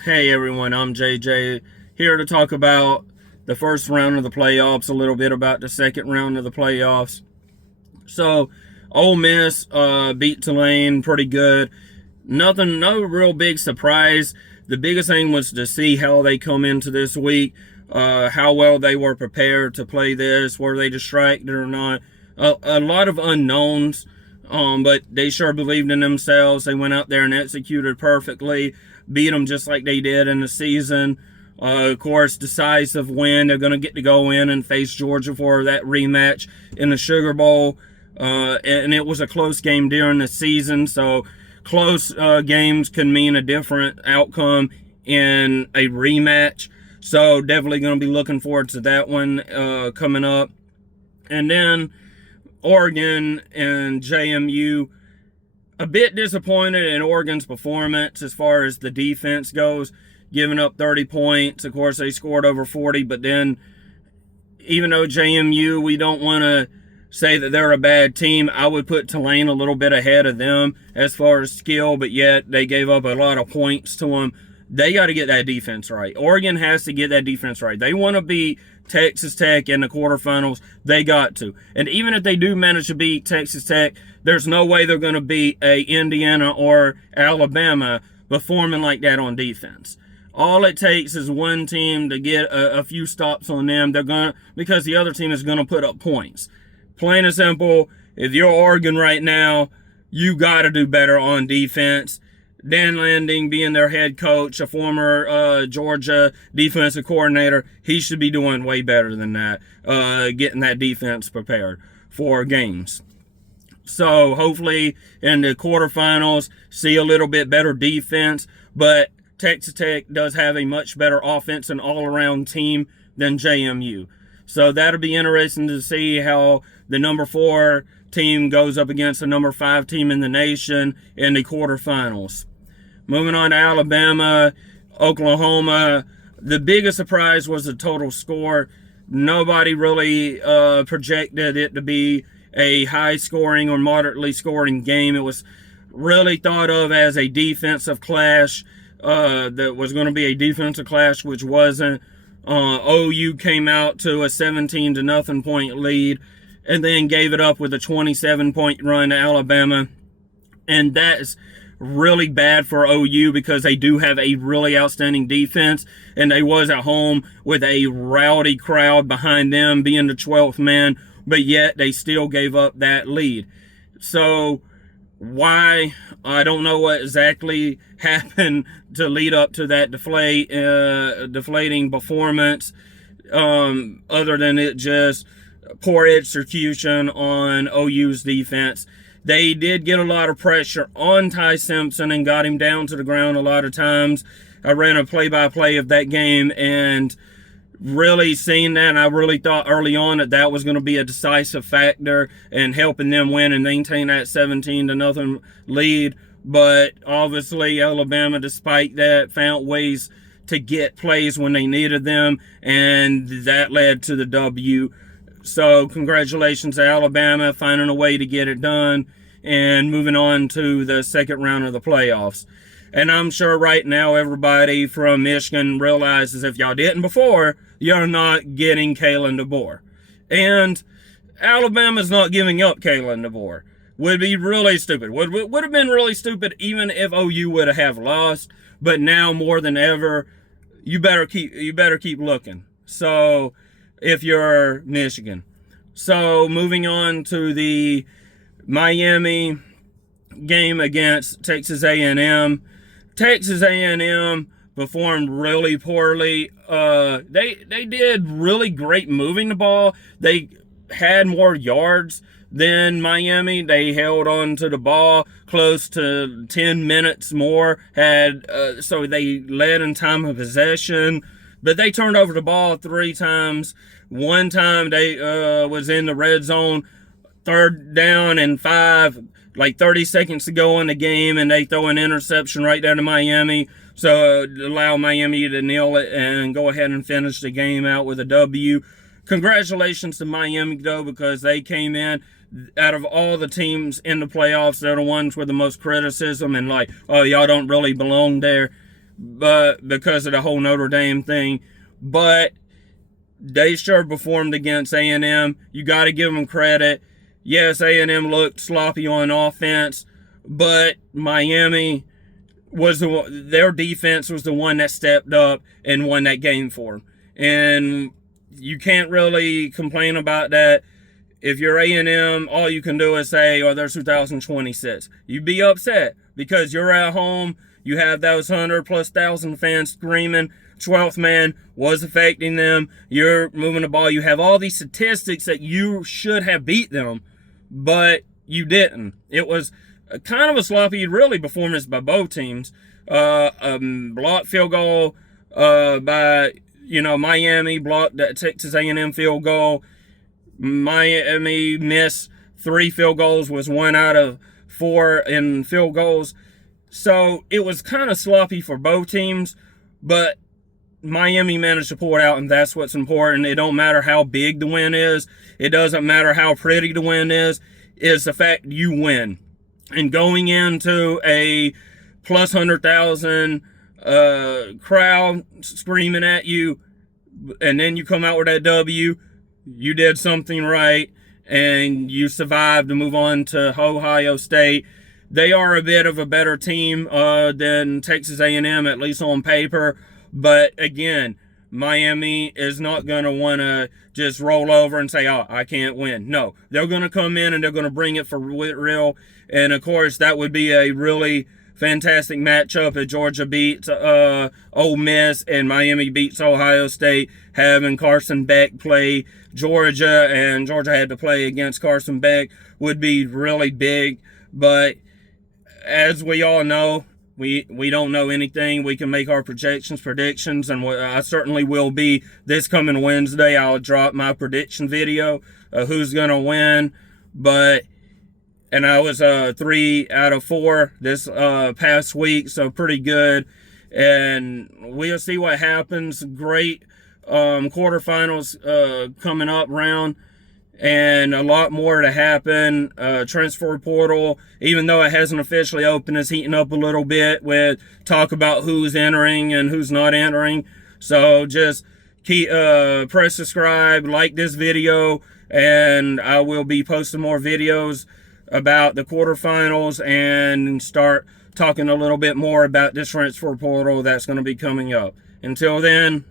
Hey everyone, I'm JJ here to talk about the first round of the playoffs, a little bit about the second round of the playoffs. So, Ole Miss beat Tulane pretty good. Nothing, no real big surprise. The biggest thing was to see how they come into this week, how well they were prepared to play this, were they distracted or not. A lot of unknowns, but they sure believed in themselves. They went out there and executed perfectly, beat them just like they did in the season. Of course, decisive win. They're going to get to go in and face Georgia for that rematch in the Sugar Bowl. And it was a close game during the season, so close games can mean a different outcome in a rematch. So definitely going to be looking forward to that one coming up. And then Oregon and JMU, a bit disappointed in Oregon's performance as far as the defense goes, giving up 30 points. Of course, they scored over 40, but then even though JMU, we don't want to say that they're a bad team, I would put Tulane a little bit ahead of them as far as skill, but yet they gave up a lot of points to them. They got to get that defense right. Oregon has to get that defense right. They want to beat Texas Tech in the quarterfinals. They got to. And even if they do manage to beat Texas Tech, there's no way they're going to beat a Indiana or Alabama performing like that on defense. All it takes is one team to get a few stops on them. They're gonna, because the other team is gonna put up points. Plain and simple. If you're Oregon right now, you got to do better on defense. Dan Landing, being their head coach, a former Georgia defensive coordinator, he should be doing way better than that, getting that defense prepared for games. So hopefully in the quarterfinals, see a little bit better defense, but Texas Tech does have a much better offense and all-around team than JMU. So that'll be interesting to see how the number 4 team goes up against the number 5 team in the nation in the quarterfinals. Moving on to Alabama, Oklahoma. The biggest surprise was the total score. Nobody really projected it to be a high-scoring or moderately scoring game. It was really thought of as a defensive clash. That was going to be a defensive clash, which wasn't. OU came out to a 17-0 point lead and then gave it up with a 27-point run to Alabama. And that's really bad for OU because they do have a really outstanding defense, and they was at home with a rowdy crowd behind them being the 12th man, but yet they still gave up that lead. So why? I don't know what exactly happened to lead up to that deflating performance, other than it just poor execution on OU's defense. They did get a lot of pressure on Ty Simpson and got him down to the ground a lot of times. I ran a play-by-play of that game and really seen that, and I really thought early on that was going to be a decisive factor in helping them win and maintain that 17-0 lead. But obviously Alabama, despite that, found ways to get plays when they needed them, and that led to the W. So congratulations to Alabama finding a way to get it done and moving on to the second round of the playoffs. And I'm sure right now everybody from Michigan realizes if y'all didn't before, you're not getting Kalen DeBoer. And Alabama's not giving up Kalen DeBoer. Would be really stupid. Would have been really stupid even if OU would have lost. But now more than ever, you better keep looking. So if you're Michigan. So moving on to the Miami game against Texas A&M. Texas A&M performed really poorly. They did really great moving the ball. They had more yards than Miami. They held on to the ball close to 10 minutes more. So they led in time of possession, but they turned over the ball 3 times. One time they was in the red zone, 3rd down and 5, like 30 seconds to go in the game, and they throw an interception right there to Miami. So allow Miami to nail it and go ahead and finish the game out with a W. Congratulations to Miami, though, because they came in. Out of all the teams in the playoffs, they're the ones with the most criticism and like, oh, y'all don't really belong there. but because of the whole Notre Dame thing. But they sure performed against A&M. You got to give them credit. Yes, A&M looked sloppy on offense, but Miami was their defense was the one that stepped up and won that game for them. And you can't really complain about that. If you're A&M, all you can do is say, "Oh, there's 2026." You'd be upset because you're at home. You have those 100,000+ fans screaming. 12th man was affecting them. You're moving the ball. You have all these statistics that you should have beat them, but you didn't. It was kind of a sloppy, really, performance by both teams. Blocked field goal by Miami, blocked that Texas A&M field goal. Miami missed 3 field goals, was 1 out of 4 in field goals. So it was kind of sloppy for both teams, but Miami managed to pull it out, and that's what's important. It don't matter how big the win is. It doesn't matter how pretty the win is. It's the fact you win. And going into a plus 100,000 crowd screaming at you, and then you come out with that W, you did something right, and you survived to move on to Ohio State. They are a bit of a better team than Texas A&M, at least on paper. But again, Miami is not going to want to just roll over and say, "Oh, I can't win." No, they're going to come in and they're going to bring it for real. And of course, that would be a really fantastic matchup if Georgia beats Ole Miss and Miami beats Ohio State, having Carson Beck play Georgia, and Georgia had to play against Carson Beck would be really big. But as we all know, we don't know anything. We can make our predictions, and I certainly will be this coming Wednesday. I'll drop my prediction video of who's going to win. And I was 3 out of 4 this past week, so pretty good. And we'll see what happens. Great quarterfinals coming up round, and a lot more to happen. Transfer portal, even though it hasn't officially opened, is heating up a little bit with talk about who's entering and who's not entering. So just keep press subscribe, like this video, and I will be posting more videos about the quarterfinals and start talking a little bit more about this transfer portal that's going to be coming up. Until then,